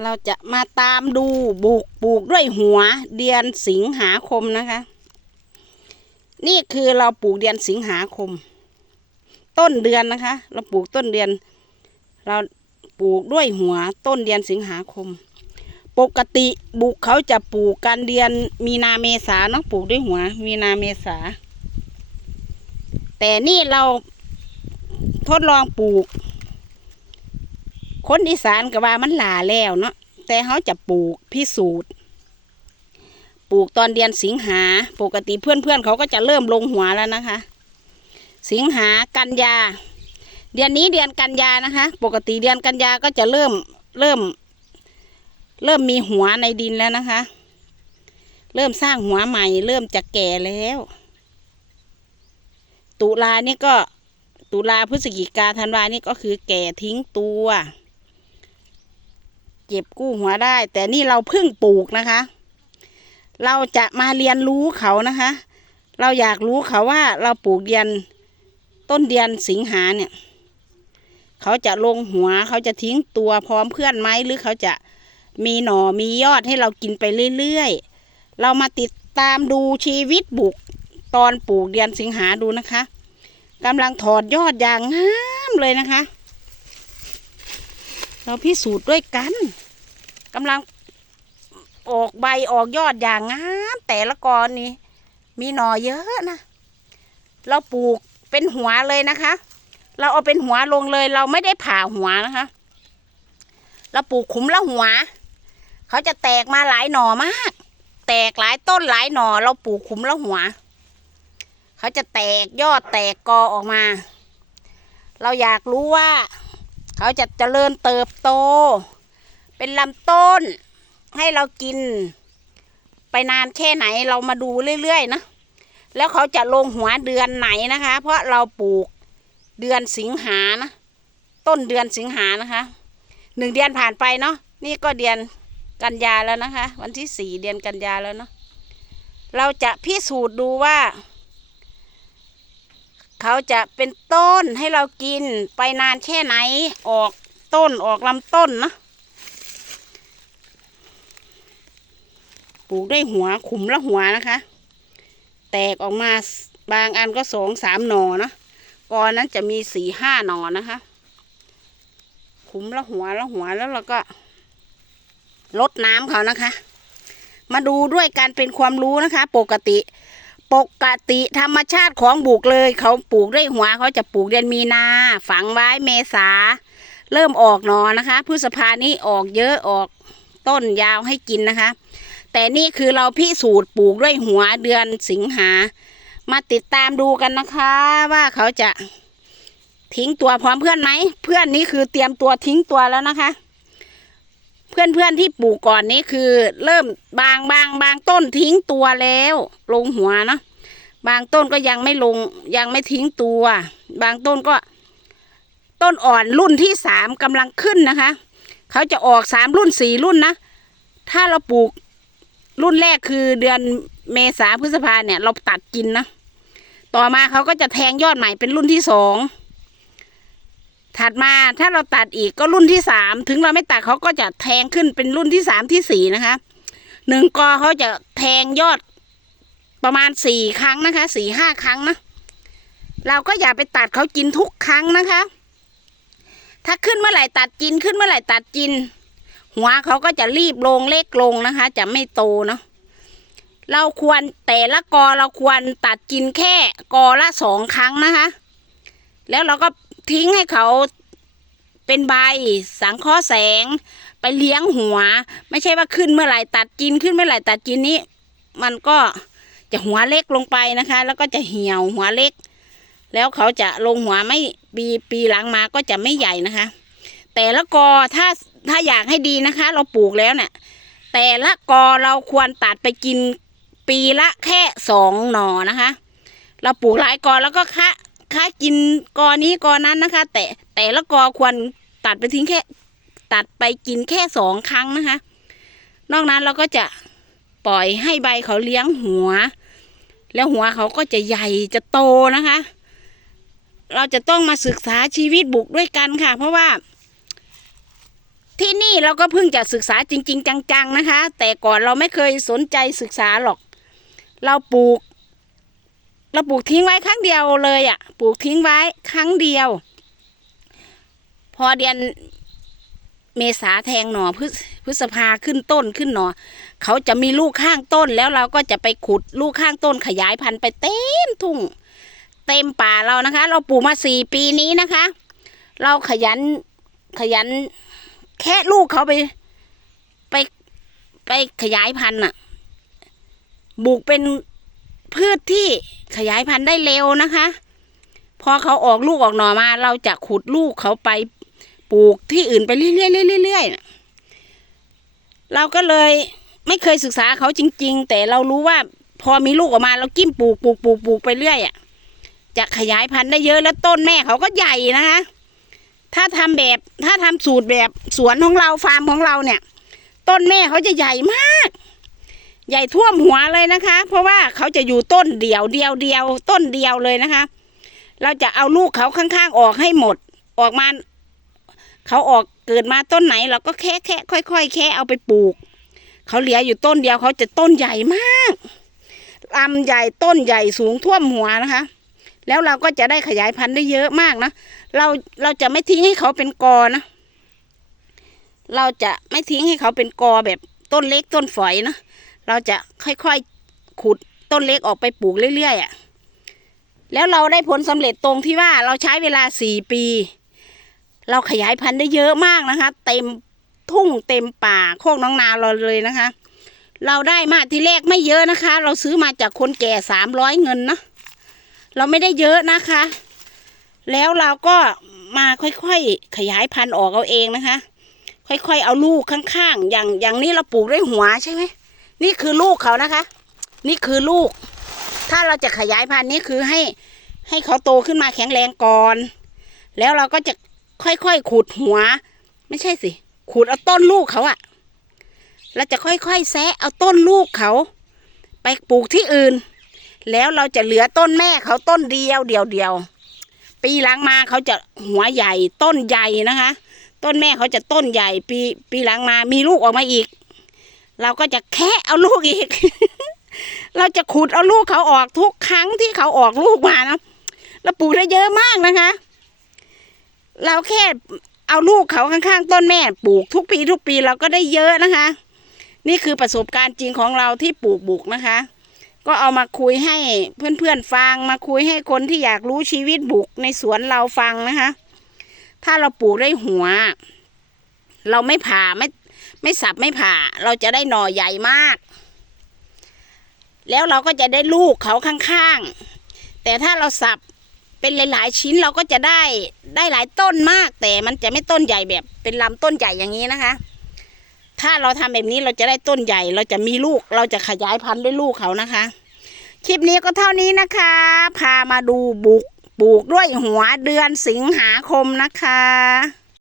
เราจะมาตามดูบุกปลูกด้วยหัวเดือนสิงหาคมนะคะ นี่คือเราปลูกเดือนสิงหาคม ต้นเดือนนะคะ เราปลูกต้นเดือน เราปลูกด้วยหัวต้นเดือนสิงหาคม ปกติบุกเขาจะปลูกกันเดือนมีนาเมษาเนาะปลูกด้วยหัว มีนาเมษา แต่นี่เราทดลองปลูก คนอีสานก็ว่ามันหลาแล้วเนาะแต่เขาจะปลูกพิสูจน์ปลูกตอนเดือนสิงหาปกติเพื่อนๆเขาก็จะเริ่มลงหัวแล้วนะคะ สิงหากันยา เดือนนี้เดือนกันยานะคะ ปกติเดือนกันยาก็จะเริ่มเริ่ม เริ่มมีหัวในดินแล้วนะคะ เริ่มสร้างหัวใหม่ เริ่มจะแก่แล้ว ตุลานี่ก็ตุลาพฤศจิกาธันวานี่ก็คือแก่ทิ้งตัว เก็บกู้หัวได้ แต่นี่เราเพิ่งปลูกนะคะ เราจะมาเรียนรู้เขานะคะ เราอยากรู้เขาว่าเราปลูกเดือนต้นเดือนสิงหาเนี่ย เขาจะลงหัวเขาจะทิ้งตัวพร้อมเพื่อนไหมหรือเขาจะมีหน่อมียอดให้เรากินไปเรื่อยๆ เรามาติดตามดูชีวิตบุกตอนปลูกเดือนสิงหาดูนะคะกำลังถอดยอดอย่างงามเลยนะคะ เราพิสูจน์ด้วยกันกำลังออกใบออกยอดอย่างงามแต่ละกอนนี่มีหน่อเยอะนะ เราปลูกเป็นหัวเลยนะคะ เราเอาเป็นหัวลงเลย เราไม่ได้ผ่าหัวนะคะ เราปลูกขุมละหัว เขาจะแตกมาหลายหน่อมาก แตกหลายต้นหลายหน่อ เราปลูกขุมละหัว เขาจะแตกยอดแตกกอออกมา เราอยากรู้ว่า เขาจะเจริญเติบโต เป็นลำต้น ให้เรากิน ไปนานแค่ไหนเรามาดูเรื่อยๆนะ แล้วเขาจะลงหัวเดือนไหนนะคะ เพราะเราปลูกเดือนสิงหานะ ต้นเดือนสิงหานะคะหนึ่งเดือนผ่านไปเนาะนี่ก็เดือนกันยาแล้วนะคะ วันที่สี่เดือนกันยาแล้วเนาะเราจะพิสูจน์ดูว่า เขาจะเป็นต้นให้เรากินไปนานแค่ไหนออกต้นออกลำต้นนะปลูกได้หัวขุมละหัวนะคะ แตกออกมาบางอันก็สองสามหนอนะกอนนั้นจะมีสี่ห้าหน่อนะคะ ขุมละหัวละหัวแล้วเราก็ลดน้ำเขานะคะ มาดูด้วยการเป็นความรู้นะคะ ปกติ ปกติธรรมชาติของบุกเลย เขาปลูกด้วยหัวเขาจะปลูกเดือนมีนา ฝังไว้เมษา เริ่มออกหนอนะคะพฤษภานี้ออกเยอะออกต้นยาวให้กินนะคะ แต่นี่คือเราพิสูจน์ปลูกด้วยหัวเดือนสิงหา มาติดตามดูกันนะคะว่าเขาจะทิ้งตัวพร้อมเพื่อนไหม เพื่อนนี้คือเตรียมตัวทิ้งตัวแล้วนะคะ เพื่อนเพื่อนๆที่ปลูกก่อนนี้คือ เริ่มบางบางบางต้นทิ้งตัวแล้ว ลงหัวเนาะบางต้นก็ยังไม่ลงยังไม่ทิ้งตัว บางต้นก็ ต้นอ่อนรุ่นที่สามกำลังขึ้นนะคะ เขาจะออกสามรุ่นสี่รุ่นนะ ถ้าเราปลูกรุ่นแรกคือเดือนเมษาพฤษภาเนี่ย เราตัดกินนะ ต่อมาเขาก็จะแทงยอดใหม่เป็นรุ่นที่สอง ถัดมาถ้าเราตัดอีกก็รุ่นที่สามถึงเราไม่ตัดเขาก็จะแทงขึ้นเป็นรุ่นที่สามที่สี่นะคะหนึ่งกอเขาจะแทงยอดประมาณสี่ครั้งนะคะสี่ห้าครั้งนะเราก็อย่าไปตัดเขากินทุกครั้งนะคะ ถ้าขึ้นเมื่อไหร่ตัดกินขึ้นเมื่อไหร่ตัดกิน หัวเขาก็จะรีบลงเล็กลงนะคะ จะไม่โตเนาะเราควรแต่ละกอเราควรตัดกินแค่กอละสองครั้งนะคะ แล้วเราก็ ทิ้งให้เขาเป็นใบสังเคราะห์แสง ไปเลี้ยงหัว ไม่ใช่ว่าขึ้นเมื่อไหร่ตัดกินขึ้นเมื่อไหร่ตัดกินนี้ มันก็จะหัวเล็กลงไปนะคะ แล้วก็จะเหี่ยวหัวเล็ก แล้วเขาจะลงหัวไม่ปีปีหลังมาก็จะไม่ใหญ่นะคะ แต่ละกอถ้าถ้าอยากให้ดีนะคะ เราปลูกแล้วเนี่ยแต่ละกอเราควรตัดไปกินปีละแค่สองหน่อนะคะ เราปลูกหลายกอแล้วก็คะ คะกินกอนี้กอนั้นนะคะ แต่แต่ละกอควรตัดไปทิ้งแค่ ตัดไปกินแค่สองครั้งนะคะ นอกนั้นเราก็จะปล่อยให้ใบเขาเลี้ยงหัว แล้วหัวเขาก็จะใหญ่จะโตนะคะ เราจะต้องมาศึกษาชีวิตบุกด้วยกันค่ะ เพราะว่าทที่นี่เราก็เพิ่งจะศึกษาจริง ๆ จัง ๆ นะคะ แต่ก่อนเราไม่เคยสนใจศึกษาหรอก เราปลูก เราปลูกทิ้งไว้ครั้งเดียวเลยอะ่ะ ปลูกทิ้งไว้ครั้งเดียว พอเดือนเมษาแทงหน่อพฤษพฤษภาขึ้นต้นขึ้นหน่อเขาจะมีลูกข้างต้นแล้วเราก็จะไปขุดลูกข้างต้นขยายพันธุ์ไปเต็มทุ่ง เต็มป่าเรานะคะ เราปลูกมาสี่ปีนี้นะคะ เราขยันขยัน แค่ลูกเขาไปไปไปขยายพันธุ์น่ะบุกเป็น พืชที่ขยายพันธุ์ได้เร็วนะคะ พอเขาออกลูกออกหน่อมา เราจะขุดลูกเขาไปปลูกที่อื่นไปเรื่อยๆเรื่อยๆเรื่อยเราก็เลยไม่เคยศึกษาเขาจริง ๆ แต่เรารู้ว่าพอมีลูกออกมาเรากิ้มปลูกปลูกปลูกปลูกไปเรื่อยอะจะขยายพันธุ์ได้เยอะแล้วต้นแม่เขาก็ใหญ่นะคะ ถ้าทำแบบถ้าทำสูตรแบบสวนของเราฟาร์มของเราเนี่ย ต้นแม่เขาจะใหญ่มาก ใหญ่ท่วมหัวเลยนะคะ เพราะว่าเขาจะอยู่ต้นเดียวเดียวเดียวต้นเดียวเลยนะคะ เราจะเอาลูกเขาข้างๆออกให้หมด ออกมาเขาออกเกิดมาต้นไหน เราก็แค่แค่ค่อยๆแค่เอาไปปลูก เขาเหลืออยู่ต้นเดียวเขาจะต้นใหญ่มากลำใหญ่ต้นใหญ่สูงท่วมหัวนะคะ แล้วเราก็จะได้ขยายพันธุ์ได้เยอะมากนะเราเราจะไม่ทิ้งให้เขาเป็นกอนะ เราจะไม่ทิ้งให้เขาเป็นกอแบบต้นเล็กต้นฝอยนะ เราจะค่อยๆขุดต้นเล็กออกไปปลูกเรื่อยๆอะแล้วเราได้ผลสำเร็จตรงที่ว่าเราใช้เวลาสี่ปี เราขยายพันธุ์ได้เยอะมากนะคะ เต็มทุ่งเต็มป่าโคกน้องนาเราเลยนะคะ เราได้มาที่แรกไม่เยอะนะคะ เราซื้อมาจากคนแก่สามร้อยเงินนะเราไม่ได้เยอะนะคะ แล้วเราก็มาค่อยๆขยายพันธุ์ออกเอาเองนะคะ ค่อยๆเอาลูกข้างๆ อย่างอย่างนี้เราปลูกด้วยหัวใช่ไหม นี่คือลูกเขานะคะ นี่คือลูก ถ้าเราจะขยายพันธุ์นี้คือให้ให้เขาโตขึ้นมาแข็งแรงก่อน แล้วเราก็จะค่อยๆขุดหัว ไม่ใช่สิขุดเอาต้นลูกเขาอะเราจะค่อยๆแซะเอาต้นลูกเขา ไปปลูกที่อื่น แล้วเราจะเหลือต้นแม่เขาต้นเดียวเดียวเดียว ปีหลังมาเขาจะหัวใหญ่ต้นใหญ่นะคะ ต้นแม่เขาจะต้นใหญ่ ปีปีหลังมามีลูกออกมาอีก เราก็จะแคะเอาลูกอีก เราจะขุดเอาลูกเขาออกทุกครั้งที่เขาออกลูกมานะเราปลูกได้เยอะมากนะคะ เราแค่เอาลูกเขาข้างๆต้นแม่ ปลูกทุกปีทุกปีเราก็ได้เยอะนะคะ นี่คือประสบการณ์จริงของเราที่ปลูกบุกนะคะ ก็เอามาคุยให้เพื่อนๆฟังมาคุยให้คนที่อยากรู้ชีวิตบุกในสวนเราฟังนะคะ ถ้าเราปลูกได้หัว เราไม่ผ่าไม่ ไม่สับไม่ผ่า เราจะได้หน่อใหญ่มาก แล้วเราก็จะได้ลูกเขาข้างๆ แต่ถ้าเราสับเป็นหลาย ๆ ชิ้นเราก็จะได้ได้หลายต้นมาก แต่มันจะไม่ต้นใหญ่แบบเป็นลำต้นใหญ่อย่างนี้นะคะ ถ้าเราทำแบบนี้เราจะได้ต้นใหญ่ เราจะมีลูกเราจะขยายพันธุ์ด้วยลูกเขานะคะ คลิปนี้ก็เท่านี้นะคะ พามาดูบุกปลูกด้วยหัวเดือนสิงหาคมนะคะ